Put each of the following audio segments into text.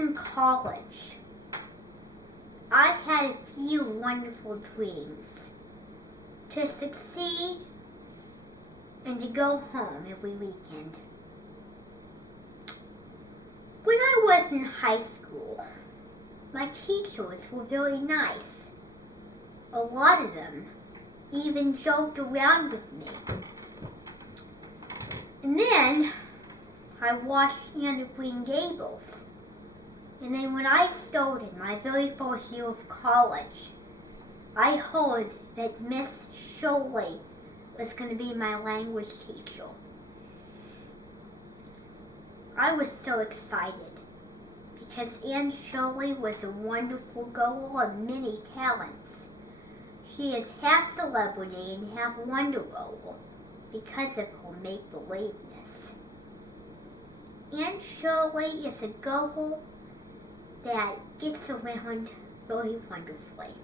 in college, I had a few wonderful dreams. To succeed and to go home every weekend. When I was in high school, my teachers were very nice. A lot of them even joked around with me. And then I watched Anne of Green Gables. And then when I started my very first year of college, I heard that Miss Shirley was going to be my language teacher. I was so excited because Anne Shirley was a wonderful girl of many talents. She is half celebrity and half Wonder Girl because of her make-believeness. Anne Shirley is a girl that gets around very wonderfully.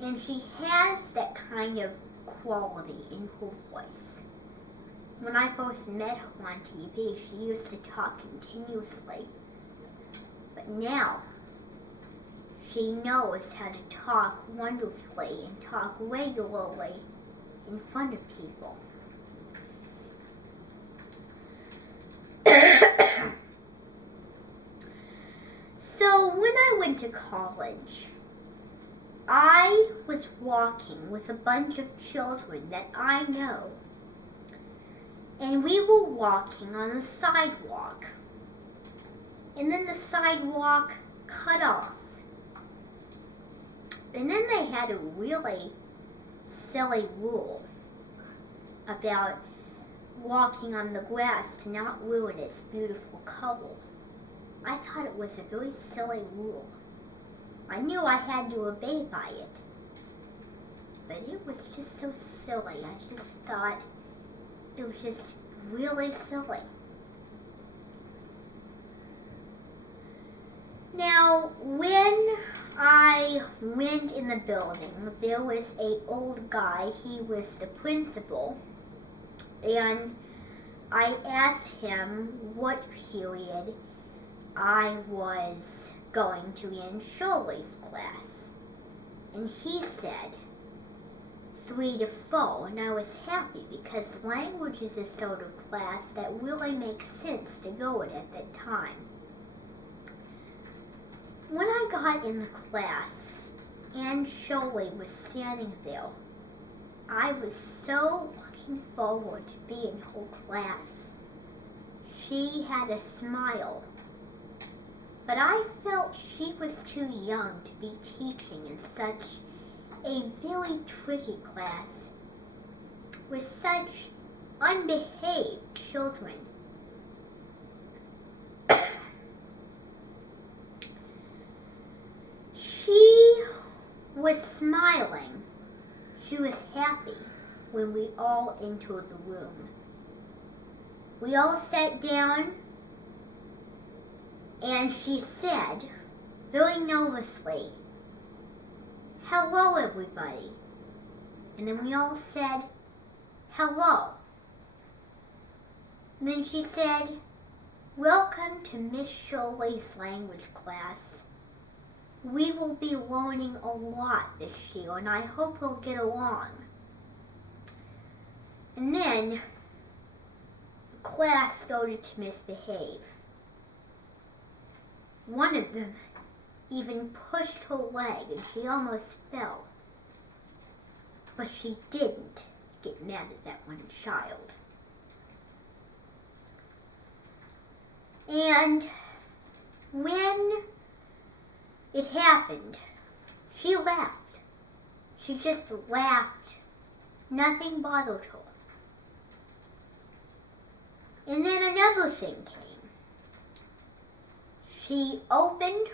And she has that kind of quality in her voice. When I first met her on TV, she used to talk continuously. But now, she knows how to talk wonderfully and talk regularly in front of people. So when I went to college, I was walking with a bunch of children that I know. And we were walking on the sidewalk. And then the sidewalk cut off. And then they had a really silly rule about walking on the grass to not ruin its beautiful color. I thought it was a very silly rule. I knew I had to obey by it. But it was just so silly. I just thought it was just really silly. Now, when I went in the building, there was an old guy. He was the principal. And I asked him what period I was going to in Shirley's class. And he said 3 to 4, and I was happy because language is a sort of class that really makes sense to go in at that time. When I got in the class, Anne Shirley was standing there. I was so looking forward to being in her class. She had a smile. But I felt she was too young to be teaching in such a very tricky class with such unbehaved children. She was smiling. She was happy when we all entered the room. We all sat down. And she said, very nervously, "Hello, everybody." And then we all said, "Hello." And then she said, "Welcome to Miss Shirley's language class. We will be learning a lot this year, and I hope we'll get along." And then the class started to misbehave. One of them even pushed her leg and she almost fell. But she didn't get mad at that one child. And when it happened, she laughed. She just laughed. Nothing bothered her. And then another thing came. She opened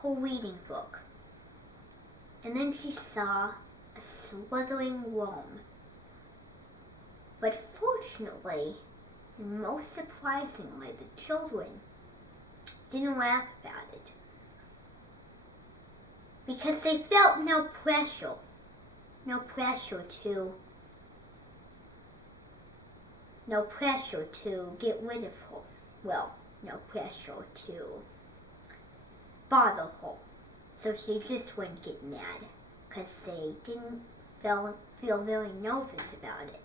her reading book, and then she saw a slithering worm. But fortunately, and most surprisingly, the children didn't laugh about it because they felt no pressure to get rid of her. Well, no pressure to bother her. So she just wouldn't get mad because they didn't feel very nervous about it.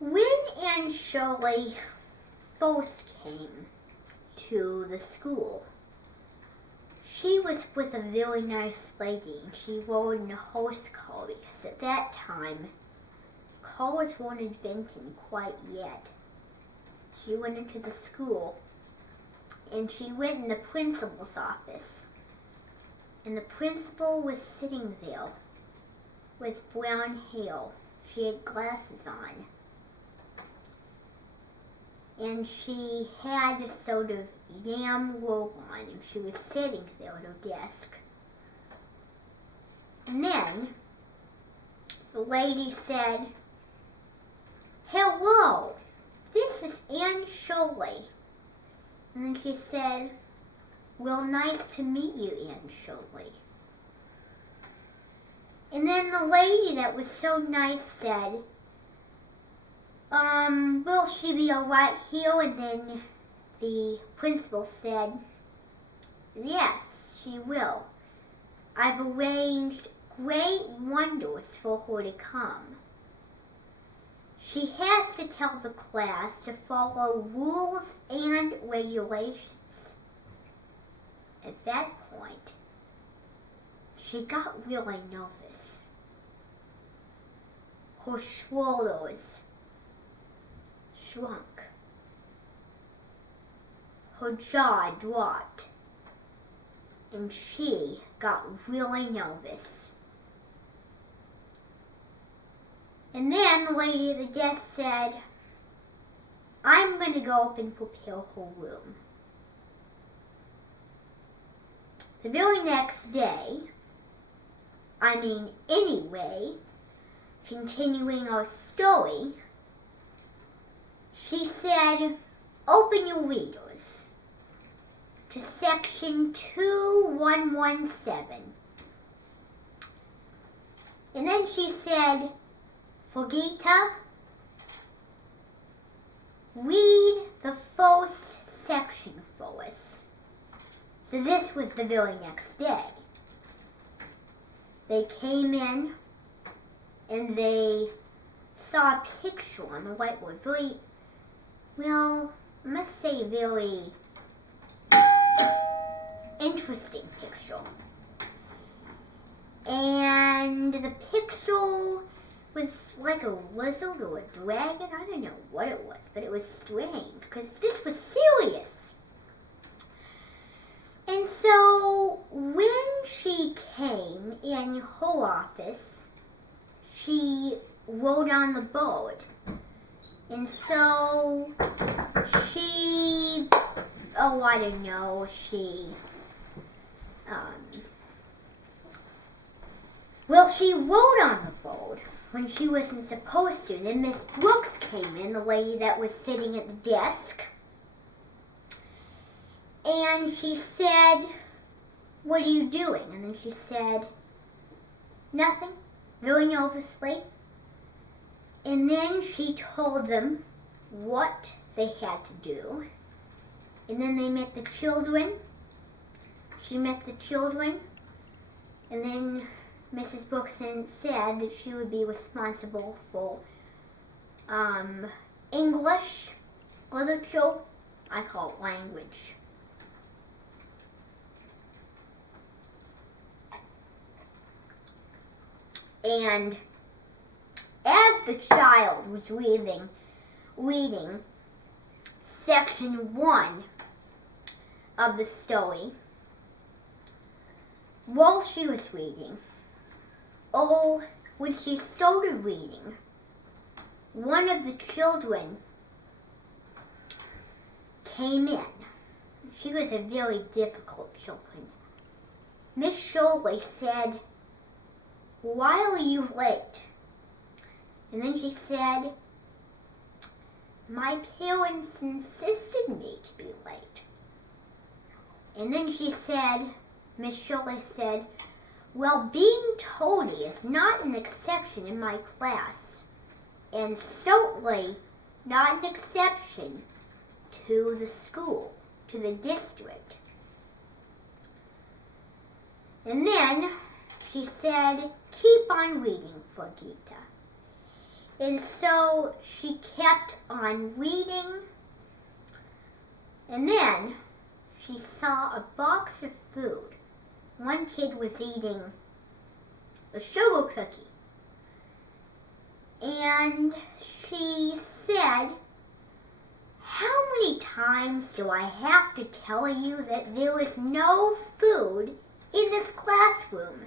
When Aunt Shirley first came to the school, she was with a very nice lady, and she rode in a horse car because at that time, cars weren't invented quite yet. She went into the school, and she went in the principal's office, and the principal was sitting there with brown hair. She had glasses on, and she had a sort of yam robe on, and she was sitting there at her desk. And then the lady said, "Hello, this is Aunt Shirley." And then she said, "Well, nice to meet you, Aunt Shirley." And then the lady that was so nice said, "Will she be alright here?" And then the principal said, "Yes, she will. I've arranged great wonders for her to come. She has to tell the class to follow rules and regulations." At that point, she got really nervous. Her shoulders shrunk. Her jaw dropped, and she got really nervous. And then the lady at the desk said, "I'm going to go up and prepare her room." The very next day, anyway, continuing our story, she said, "Open your readers to section 2117. And then she said, "Forgita, read the first section for us." So this was the very next day. They came in and they saw a picture on the whiteboard. Very, well, I must say very interesting picture. And the picture was like a lizard or a dragon. I don't know what it was, but it was strange because this was serious. And so when she came in her office, she wrote on the board. And so she, I don't know, she wrote on the board when she wasn't supposed to. Then Miss Brooks came in, the lady that was sitting at the desk, and she said, "What are you doing?" And then she said, "Nothing," very nervously. And then she told them what they had to do. And then they met the children. She met the children. And then Mrs. Brooks said that she would be responsible for English, literature, I call it language. And as the child was reading section 1 of the story, while she was reading, when she started reading, one of the children came in. She was a very difficult child. Miss Shirley said, "Why are you late?" And then she said, "My parents insisted me to be late." And then she said, Miss Shirley said, "Well, being tardy is not an exception in my class, and certainly not an exception to the school, to the district. And then she said, keep on reading, Forgita. And so she kept on reading, and then she saw a box of food. One kid was eating a sugar cookie. And she said, how many times do I have to tell you that there is no food in this classroom?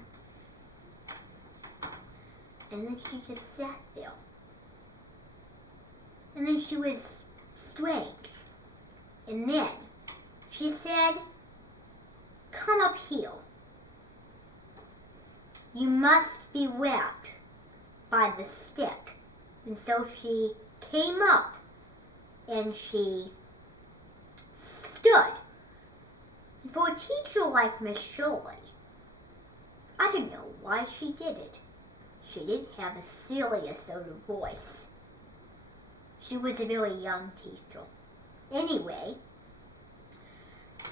And then she just sat there. And then she was strange. And then she said, come up here. You must be wrapped by the stick. And so she came up and she stood. And for a teacher like Miss Shirley, I don't know why she did it. She didn't have a serious sort of voice. She was a very young teacher. Anyway,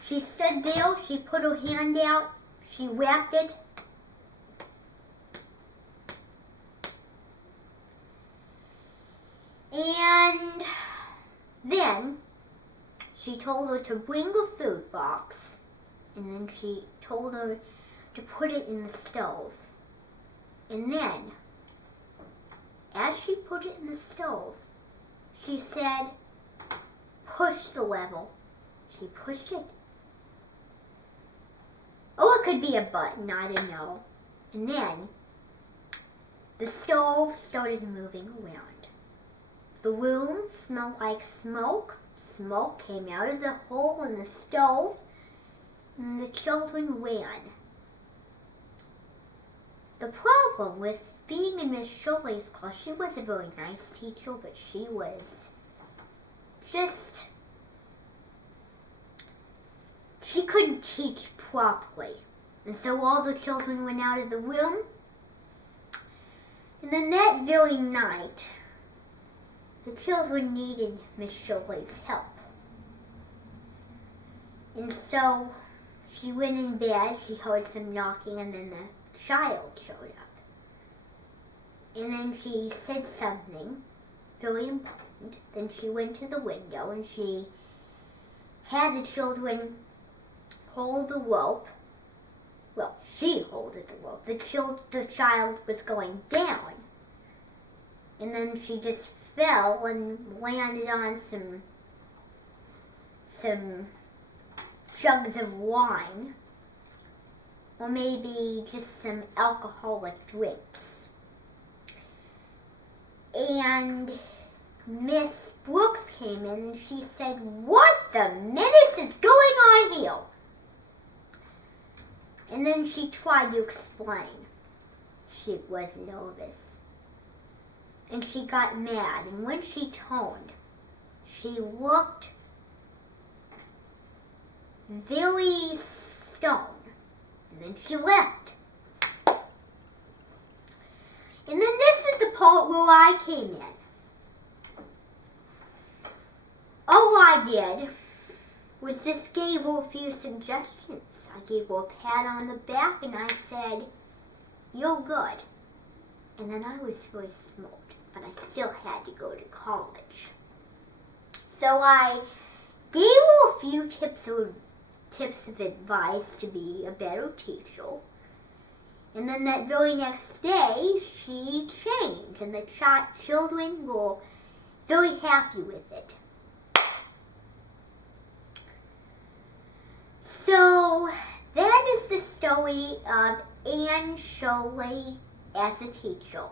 she stood there, she put her hand out, she wrapped it. And then she told her to bring a food box, and then she told her to put it in the stove. And then, as she put it in the stove, she said, push the lever. She pushed it. Oh, it could be a button, I don't know. And then, the stove started moving around. The room smelled like smoke. Smoke came out of the hole in the stove, and the children ran. The problem with being in Miss Shirley's class, she was a very nice teacher, but she was just, she couldn't teach properly. And so all the children went out of the room. And then that very night, the children needed Miss Shirley's help. And so she went in bed, she heard some knocking, and then the child showed up. And then she said something very important. Then she went to the window and she had the children hold the rope. Well, she holded the rope. The child was going down. And then she just fell and landed on some jugs of wine, or maybe just some alcoholic drinks. And Miss Brooks came in and she said, what the menace is going on here? And then she tried to explain. She was nervous. And she got mad, and when she toned, she looked very stone, and then she left. And then this is the part where I came in. All I did was just gave her a few suggestions. I gave her a pat on the back, and I said, you're good. And then I was very smart, but I still had to go to college. So I gave her a few tips of advice to be a better teacher. And then that very next day, she changed, and the children were very happy with it. So that is the story of Anne Shirley as a teacher.